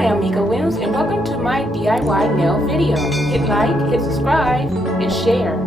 Hi, I'm Mika Williams, and welcome to my DIY nail video. Hit like, hit subscribe, and share.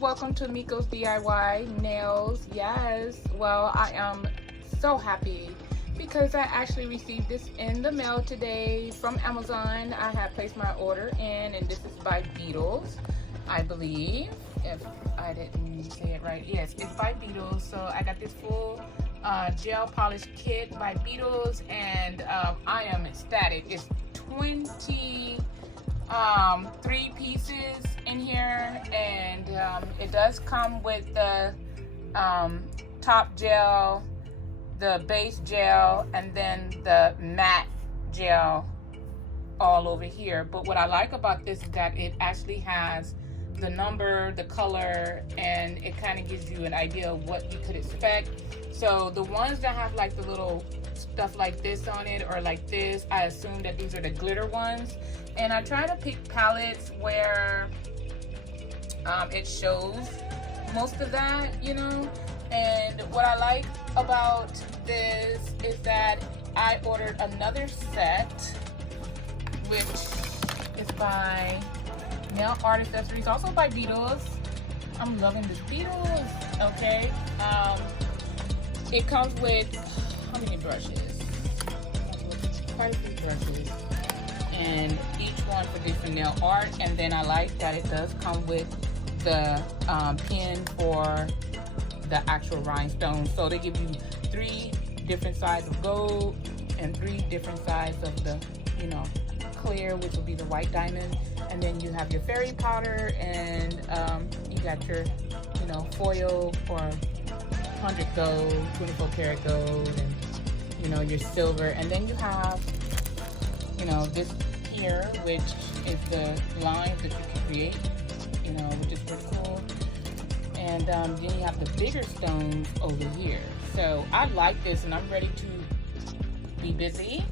Welcome to Miko's DIY Nails. Yes, well, I am so happy because I actually received this in the mail today from Amazon. I have placed my order in, and this is by Beetles, I believe, if I didn't say it right. Yes, it's by Beetles. So I got this full gel polish kit by Beetles, and I am ecstatic. It's 23 pieces in here, and it does come with the top gel, the base gel, and then the matte gel all over here. But what I like about this is that it actually has the number, the color, and it kind of gives you an idea of what you could expect. So the ones that have like the little stuff like this on it, or like this, I assume that these are the glitter ones. And I try to pick palettes where it shows most of that, you know. And what I like about this is that I ordered another set, which is by Nail Art Accessories, also by Beetles. I'm loving the Beetles. Okay. It comes with how many brushes? Quite a few brushes, and each one for different nail art. And then I like that it does come with the pin for the actual rhinestone. So they give you 3 different sides of gold and 3 different sides of the, you know, clear, which will be the white diamond. And then you have your fairy powder, and you got your, you know, foil for 100 gold, 24 karat gold, and, you know, your silver. And then you have, you know, this here, which is the lines that you can create, you know, which is pretty cool. And then you have the bigger stones over here. So I like this, and I'm ready to be busy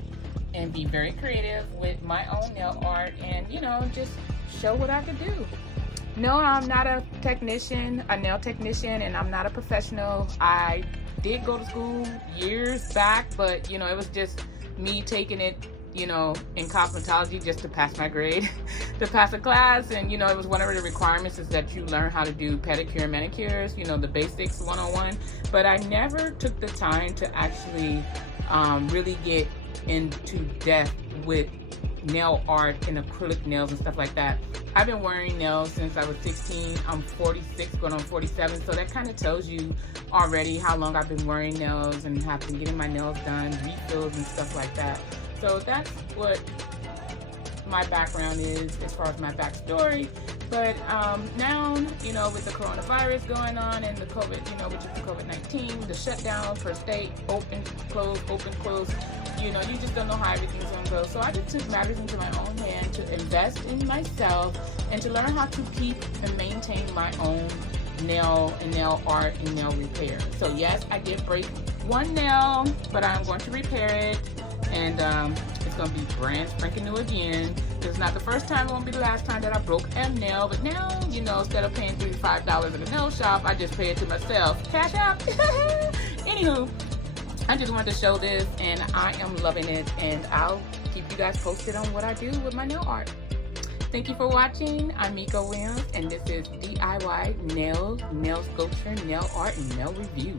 and be very creative with my own nail art, and, you know, just show what I can do. No, I'm not a technician, a nail technician, and I'm not a professional. I did go to school years back, but, you know, it was just me taking it, you know, in cosmetology just to pass my grade, to pass a class. And, you know, it was one of the requirements is that you learn how to do pedicure and manicures, you know, the basics 101. But I never took the time to actually really get into depth with nail art and acrylic nails and stuff like that. I've been wearing nails since I was 16. I'm 46, going on 47. So that kind of tells you already how long I've been wearing nails and have been getting my nails done, refills and stuff like that. So that's what my background is as far as my backstory. But now, you know, with the coronavirus going on and the COVID, you know, which is the COVID-19, the shutdown per state, open, close, you know, you just don't know how everything's gonna go. So I just took matters into my own hand to invest in myself and to learn how to keep and maintain my own nail art and nail repair. So yes, I did break one nail, but I'm going to repair it, and it's gonna be brand spanking new again. It's not the first time, it won't be the last time that I broke a nail, but now, you know, instead of paying $35 at a nail shop, I just pay it to myself. Cash out. Anywho, I just wanted to show this, and I am loving it, and I'll keep you guys posted on what I do with my nail art. Thank you for watching. I'm Mika Williams, and this is DIY DIY nail sculpture, nail art, and nail review.